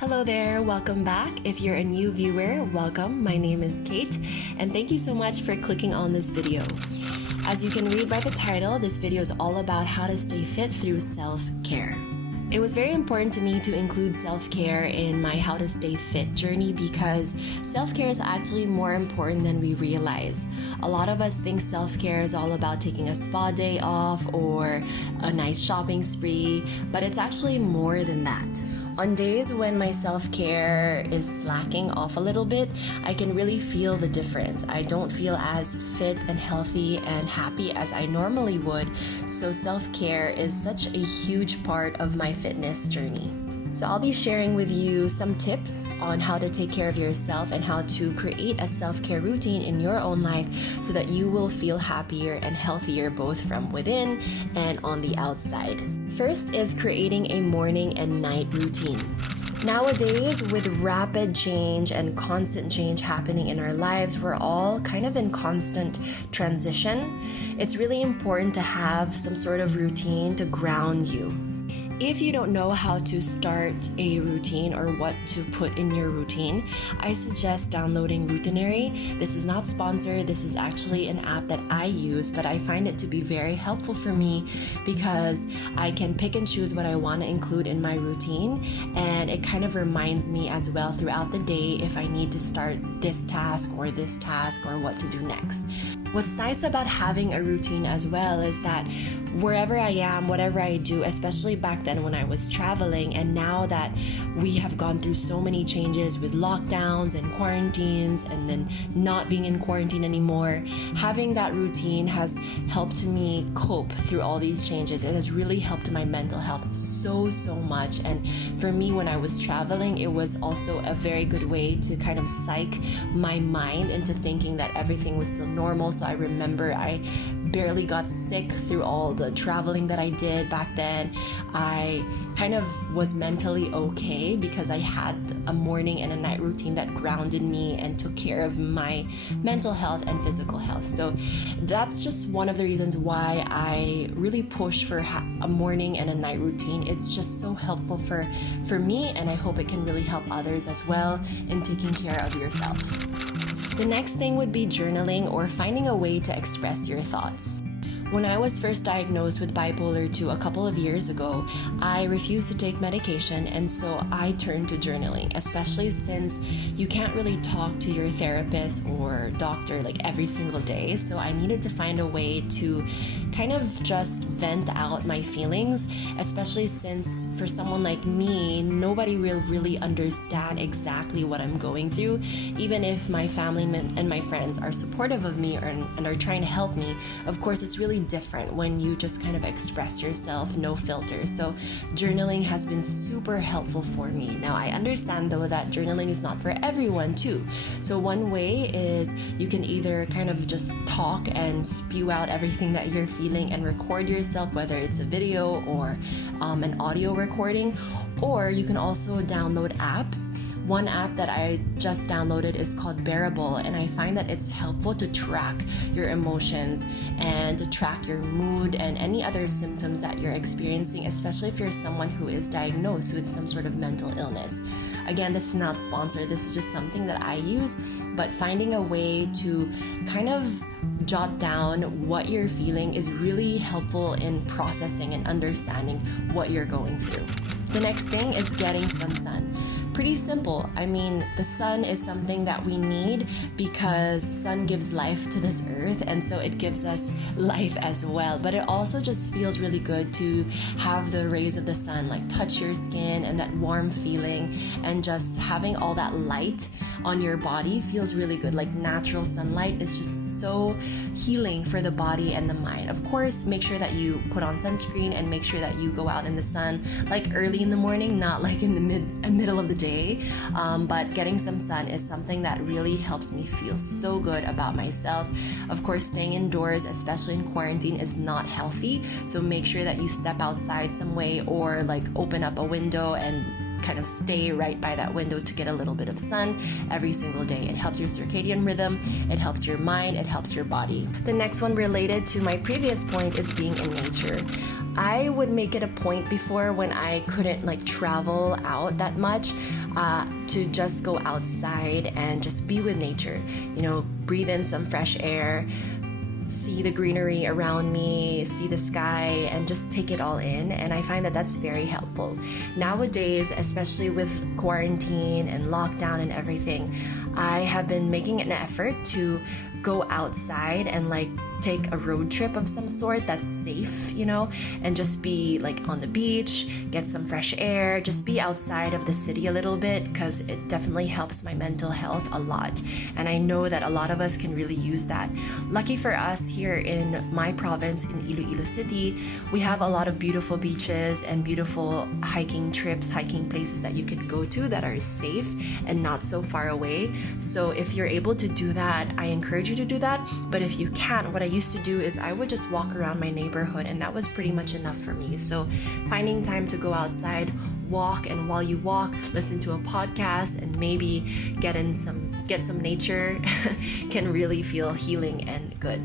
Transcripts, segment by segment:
Hello there, welcome back. If you're a new viewer, welcome. My name is Kate, and thank you so much for clicking on this video. As you can read by the title, this video is all about how to stay fit through self-care. It was very important to me to include self-care in my How to Stay Fit journey because self-care is actually more important than we realize. A lot of us think self-care is all about taking a spa day off or a nice shopping spree, but it's actually more than that. On days when my self-care is slacking off a little bit, I can really feel the difference. I don't feel as fit and healthy and happy as I normally would, so self-care is such a huge part of my fitness journey. So I'll be sharing with you some tips on how to take care of yourself and how to create a self-care routine in your own life so that you will feel happier and healthier both from within and on the outside. First is creating a morning and night routine. Nowadays, with rapid change and constant change happening in our lives, we're all kind of in constant transition. It's really important to have some sort of routine to ground you. If you don't know how to start a routine or what to put in your routine, I suggest downloading Routinary. This is not sponsored. This is actually an app that I use, but I find it to be very helpful for me because I can pick and choose what I want to include in my routine, and it kind of reminds me as well throughout the day if I need to start this task or what to do next. What's nice about having a routine as well is that wherever I am, whatever I do, especially back then when I was traveling, and now that we have gone through so many changes with lockdowns and quarantines and then not being in quarantine anymore, having that routine has helped me cope through all these changes. It has really helped my mental health so much. And for me, when I was traveling, it was also a very good way to kind of psych my mind into thinking that everything was still normal. So I remember I barely got sick through all the traveling that I did back then. I kind of was mentally okay because I had a morning and a night routine that grounded me and took care of my mental health and physical health. So that's just one of the reasons why I really push for a morning and a night routine. It's just so helpful for me, and I hope it can really help others as well in taking care of yourself. The next thing would be journaling or finding a way to express your thoughts. When I was first diagnosed with bipolar 2 a couple of years ago, I refused to take medication, and so I turned to journaling, especially since you can't really talk to your therapist or doctor like every single day. So I needed to find a way to kind of just vent out my feelings, especially since for someone like me, nobody will really understand exactly what I'm going through. Even if my family and my friends are supportive of me and are trying to help me, of course, it's really different when you just kind of express yourself, no filter. So journaling has been super helpful for me. Now, I understand though that journaling is not for everyone too. So one way is you can either kind of just talk and spew out everything that you're feeling and record yourself, whether it's a video or an audio recording, or you can also download apps. One app that I just downloaded is called Bearable, and I find that it's helpful to track your emotions and to track your mood and any other symptoms that you're experiencing, especially if you're someone who is diagnosed with some sort of mental illness. Again, this is not sponsored. This is just something that I use, but finding a way to kind of jot down what you're feeling is really helpful in processing and understanding what you're going through. The next thing is getting some sun. Pretty simple. I mean, the sun is something that we need because sun gives life to this earth, and so it gives us life as well. But it also just feels really good to have the rays of the sun like touch your skin, and that warm feeling, and just having all that light on your body feels really good. Like natural sunlight is just so healing for the body and the mind. Of course, make sure that you put on sunscreen and make sure that you go out in the sun like early in the morning, not like in the middle of the day. But getting some sun is something that really helps me feel so good about myself. Of course, staying indoors, especially in quarantine, is not healthy. So make sure that you step outside some way or like open up a window and kind of stay right by that window to get a little bit of sun every single day. It helps your circadian rhythm, it helps your mind, it helps your body. The next one related to my previous point is being in nature. I would make it a point before when I couldn't like travel out that much. to just go outside and just be with nature. Breathe in some fresh air, see the greenery around me, see the sky, and just take it all in. And I find that that's very helpful. Nowadays, especially with quarantine and lockdown and everything, I have been making an effort to go outside and take a road trip of some sort that's safe, and just be on the beach, get some fresh air, just be outside of the city a little bit, because it definitely helps my mental health a lot. And I know that a lot of us can really use that. Lucky for us here in my province in Iloilo City, we have a lot of beautiful beaches and beautiful hiking trips, hiking places that you could go to that are safe and not so far away. So if you're able to do that, I encourage you to do that. But if you can't, what I used to do is I would just walk around my neighborhood, and that was pretty much enough for me. So finding time to go outside, walk, and while you walk, listen to a podcast and maybe get some nature can really feel healing and good.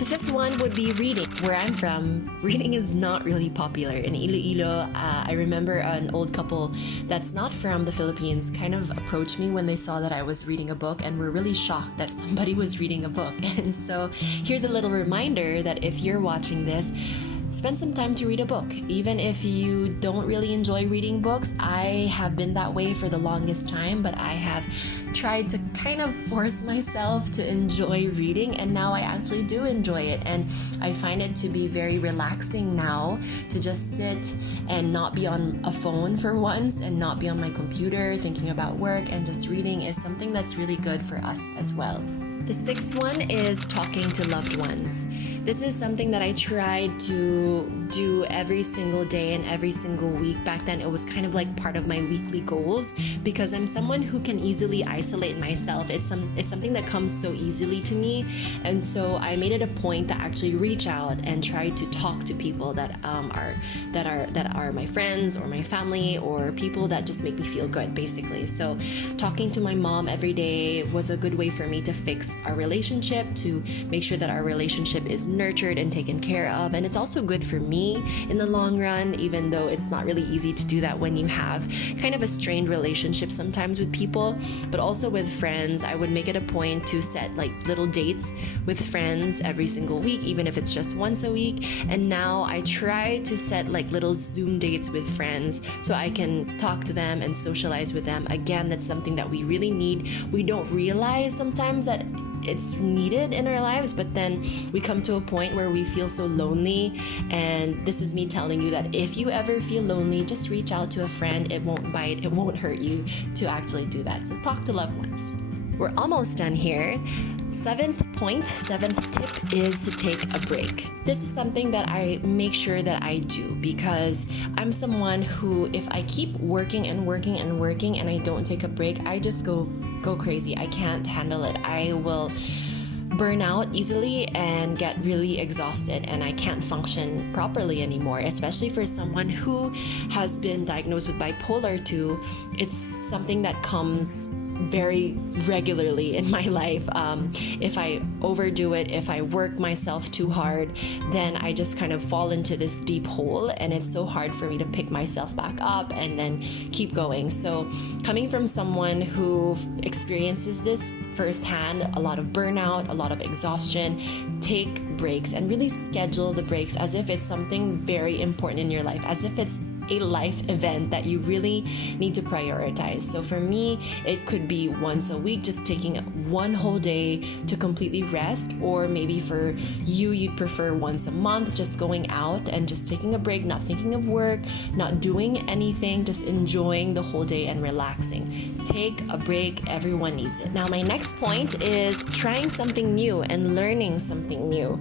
The fifth one would be reading. Where I'm from, reading is not really popular. In Iloilo, I remember an old couple that's not from the Philippines kind of approached me when they saw that I was reading a book, and were really shocked that somebody was reading a book. And so here's a little reminder that if you're watching this, spend some time to read a book. Even if you don't really enjoy reading books, I have been that way for the longest time, but I have tried to kind of force myself to enjoy reading, and now I actually do enjoy it, and I find it to be very relaxing now to just sit and not be on a phone for once, and not be on my computer thinking about work, and just reading is something that's really good for us as well. The sixth one is talking to loved ones. This is something that I tried to do every single day and every single week. Back then, it was kind of like part of my weekly goals, because I'm someone who can easily isolate myself. It's something that comes so easily to me, and so I made it a point to actually reach out and try to talk to people that are my friends or my family, or people that just make me feel good, basically. So talking to my mom every day was a good way for me to fix our relationship, to make sure that our relationship is nurtured and taken care of. And it's also good for me in the long run, even though it's not really easy to do that when you have kind of a strained relationship sometimes with people. But also with friends, I would make it a point to set little dates with friends every single week, even if it's just once a week. And now I try to set little Zoom dates with friends so I can talk to them and socialize with them. Again, that's something that we really need. We don't realize sometimes that it's needed in our lives, but then we come to a point where we feel so lonely. And this is me telling you that if you ever feel lonely, just reach out to a friend. It won't bite, it won't hurt you to actually do that. So talk to loved ones. We're almost done here. Seventh tip is to take a break. This is something that I make sure that I do, because I'm someone who, if I keep working and working and working and I don't take a break, I just go crazy. I can't handle it. I will burn out easily and get really exhausted, and I can't function properly anymore, especially for someone who has been diagnosed with bipolar 2. It's something that comes very regularly in my life. If I overdo it, if I work myself too hard, then I just kind of fall into this deep hole, and it's so hard for me to pick myself back up and then keep going. So coming from someone who experiences this firsthand, a lot of burnout, a lot of exhaustion, take breaks and really schedule the breaks as if it's something very important in your life, as if it's a life event that you really need to prioritize. So for me, it could be once a week, just taking one whole day to completely rest, or maybe for you, you'd prefer once a month, just going out and just taking a break, not thinking of work, not doing anything, just enjoying the whole day and relaxing. Take a break, everyone needs it. Now, my next point is trying something new and learning something new.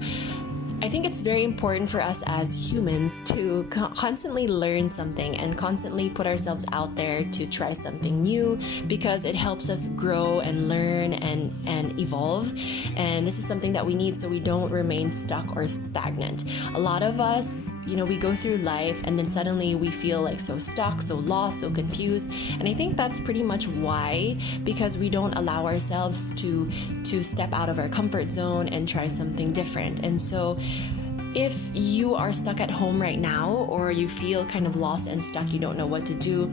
I think it's very important for us as humans to constantly learn something and constantly put ourselves out there to try something new, because it helps us grow and learn and evolve. And this is something that we need so we don't remain stuck or stagnant. A lot of us, we go through life and then suddenly we feel so stuck, so lost, so confused. And I think that's pretty much why, because we don't allow ourselves to step out of our comfort zone and try something different. And so If you are stuck at home right now, or you feel kind of lost and stuck, you don't know what to do,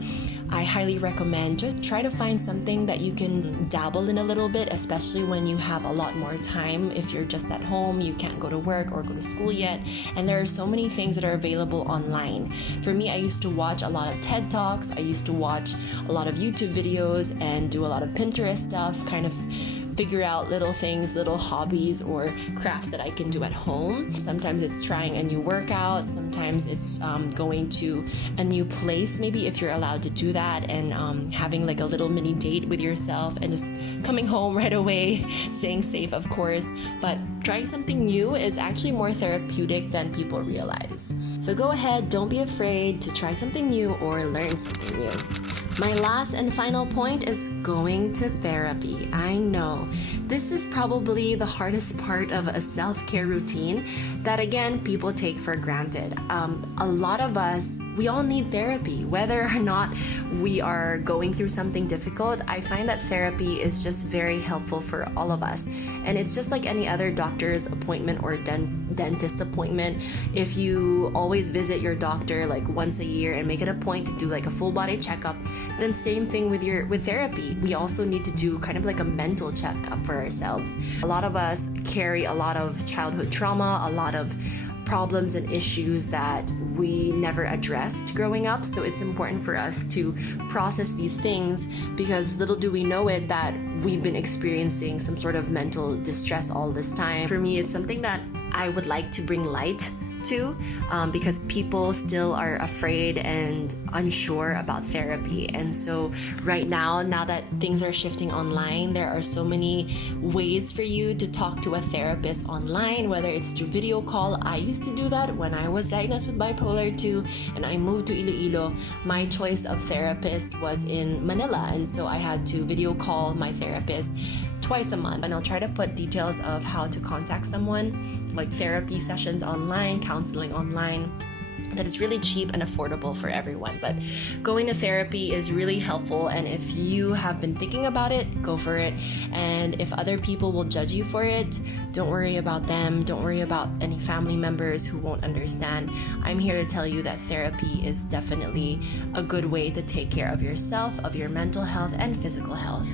I highly recommend just try to find something that you can dabble in a little bit, especially when you have a lot more time. If you're just at home, you can't go to work or go to school yet, and there are so many things that are available online. For me, I used to watch a lot of TED Talks, I used to watch a lot of YouTube videos and do a lot of Pinterest stuff, kind of figure out little things, little hobbies or crafts that I can do at home. Sometimes it's trying a new workout, sometimes it's going to a new place, maybe if you're allowed to do that, and having like a little mini date with yourself and just coming home right away, staying safe of course, but trying something new is actually more therapeutic than people realize. So go ahead, don't be afraid to try something new or learn something new. My last and final point is going to therapy. I know, this is probably the hardest part of a self-care routine that, again, people take for granted. A lot of us, we all need therapy, whether or not we are going through something difficult. I find that therapy is just very helpful for all of us. And it's just like any other doctor's appointment or dentist appointment. If you always visit your doctor like once a year and make it a point to do like a full body checkup, then same thing with therapy. We also need to do kind of like a mental checkup for ourselves. A lot of us carry a lot of childhood trauma, a lot of problems and issues that we never addressed growing up. So it's important for us to process these things, because little do we know it that we've been experiencing some sort of mental distress all this time. For me, it's something that I would like to bring light to, because people still are afraid and unsure about therapy. And so right now that things are shifting online, there are so many ways for you to talk to a therapist online, whether it's through video call. I used to do that when I was diagnosed with bipolar 2 and I moved to Iloilo. My choice of therapist was in Manila, and so I had to video call my therapist twice a month. And I'll try to put details of how to contact someone, like therapy sessions online, counseling online, that is really cheap and affordable for everyone. But going to therapy is really helpful, and if you have been thinking about it, go for it. And if other people will judge you for it, don't worry about them. Don't worry about any family members who won't understand. I'm here to tell you that therapy is definitely a good way to take care of yourself, of your mental health and physical health.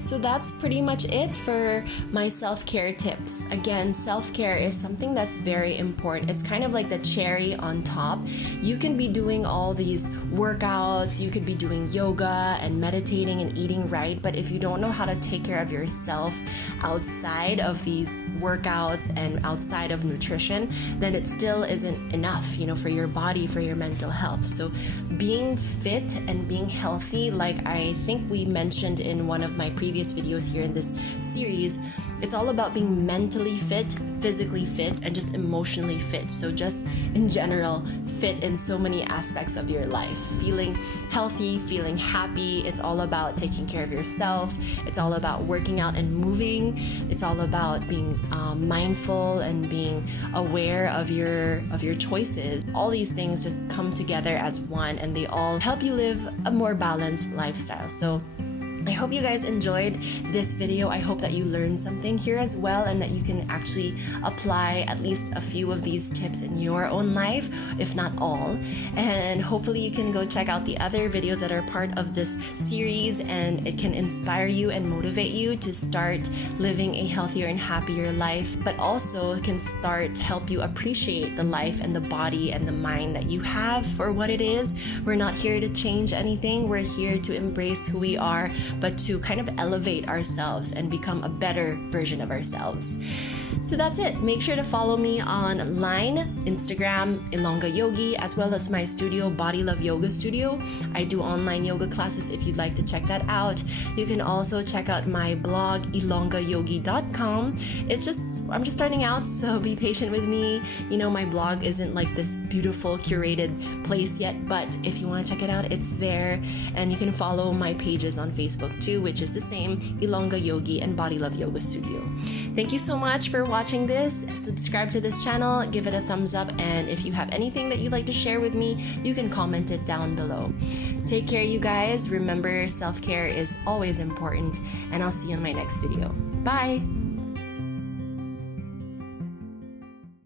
So that's pretty much it for my self-care tips. Again, self-care is something that's very important. It's kind of like the cherry on top. You can be doing all these workouts, you could be doing yoga and meditating and eating right, but if you don't know how to take care of yourself outside of these workouts and outside of nutrition, then it still isn't enough, for your body, for your mental health. So being fit and being healthy, like I think we mentioned in one of my previous videos here in this series, it's all about being mentally fit, physically fit, and just emotionally fit. So just in general, fit in so many aspects of your life. Feeling healthy, feeling happy. It's all about taking care of yourself. It's all about working out and moving. It's all about being mindful and being aware of your choices. All these things just come together as one, and they all help you live a more balanced lifestyle. So I hope you guys enjoyed this video. I hope that you learned something here as well, and that you can actually apply at least a few of these tips in your own life, if not all. And hopefully you can go check out the other videos that are part of this series, and it can inspire you and motivate you to start living a healthier and happier life, but also can start to help you appreciate the life and the body and the mind that you have for what it is. We're not here to change anything. We're here to embrace who we are, but to kind of elevate ourselves and become a better version of ourselves. So that's it. Make sure to follow me online, Instagram, Ilongga Yogi, as well as my studio, Body Love Yoga Studio. I do online yoga classes if you'd like to check that out. You can also check out my blog, ilonggayogi.com. I'm just starting out, so be patient with me. My blog isn't like this beautiful curated place yet, but if you want to check it out, it's there. And you can follow my pages on Facebook too, which is the same, Ilongga Yogi and Body Love Yoga Studio. Thank you so much for watching this. Subscribe to this channel, give it a thumbs up, and if you have anything that you'd like to share with me, you can comment it down below. Take care, you guys. Remember, self-care is always important, and I'll see you in my next video. Bye!